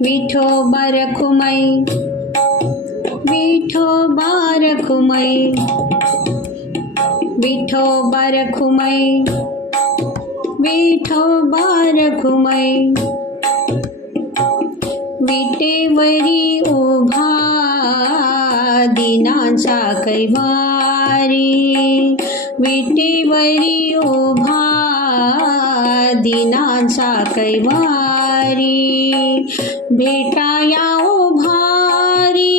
विठो बारखुमै विठो बारखुमै विठो बारखुमै विठो बारखुमै विटेवरी उभा दिनांचा कैवारी। विटेवरी उभा दिनांचा कैवारी भेटाया उभारी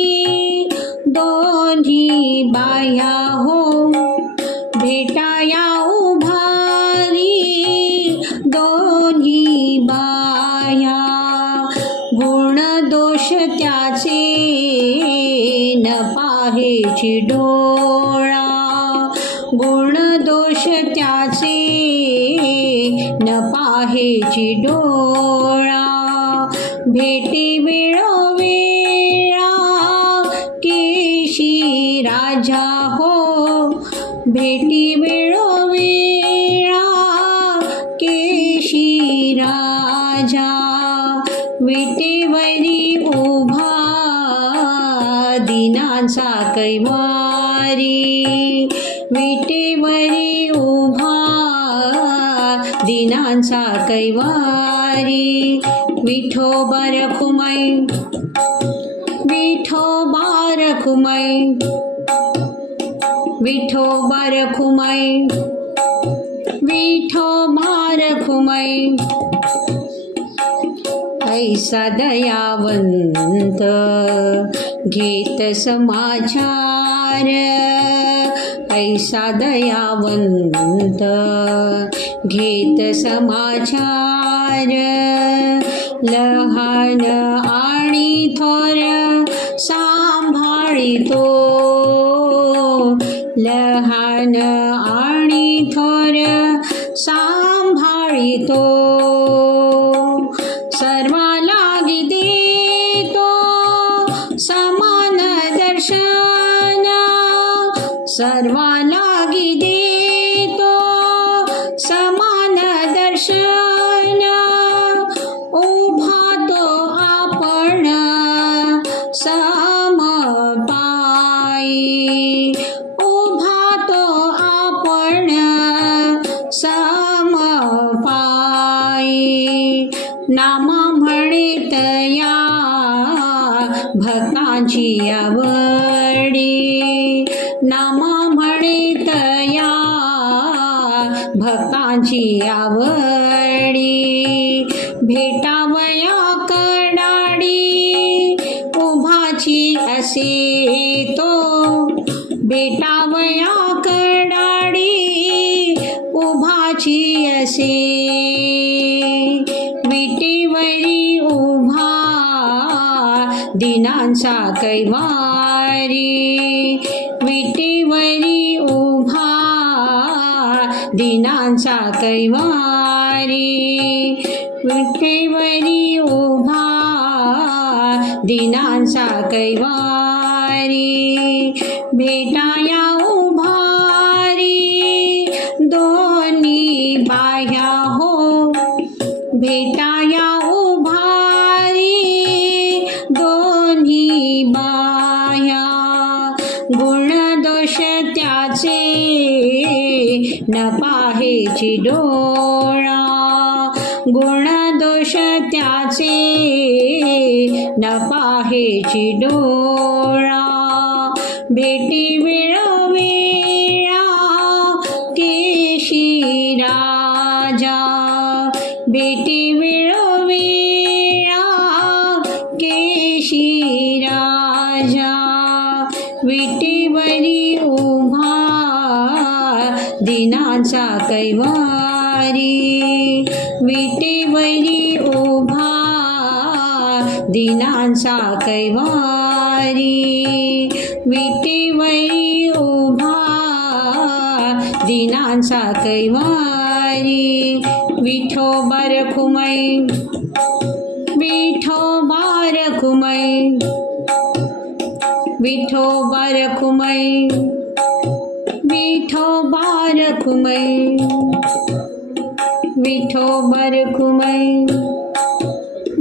दोन्ही बाया हो भेटाया उभारी दोन्ही बाया गुण दोष त्याचे न पाहेची डोळा गुण दोष त्याचे न पाहेची डोळा. भेटी वेळोवेळा केशी राजा हो. भेटी वेळोवेळा केशी राजा. विटेवरी उभा. दिनाचा कैवारी. विटेवरी उभा. दिनांचा कैवारी विठो बारखुमै विठो बारखुमै विठो बारखुमै विठो बारखुमै ऐसा दयावंत घेत समाचार। ऐसा दयावंत घेत समाचार लहान आणि थोर सांभाळितो. लहान सर्वा देतो समान दर्शन. उभा तो आपण समपाई उभा तो आपण समपाई नामा म्हणित या भक्तांची अव नामा म्हणित भक्तांची आवडी. भेटावया कडाडी उभाची असे तो. भेटावया कडाडी उभाची असे. विटेवरी उभा दिनांचा कैवारी. दिनांचा कैवारी विठेवरी उभा दिनांचा कैवारी भेटाया उभारी दोन्ही बाह्या हो भेटाया उभारी दोन्ही बाह्या गुण न पाहेची डोळा गुण दोष त्याचे न पाहेची डोळा भेटी वेळोवेळा केशी राजा भेटी वेळोवेळा केशी राजा विटेवरी उभा दिनाचा कैवारी विटेवरी उभा दिनांचा कैवारी विटेवरी उभा दिनांचा कैवारी विठो बारखुमै विठो बारखुमै विठो बारखुमै विठो बारखुमै विठोबा रखुमै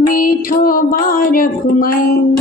विठोबा रखुमै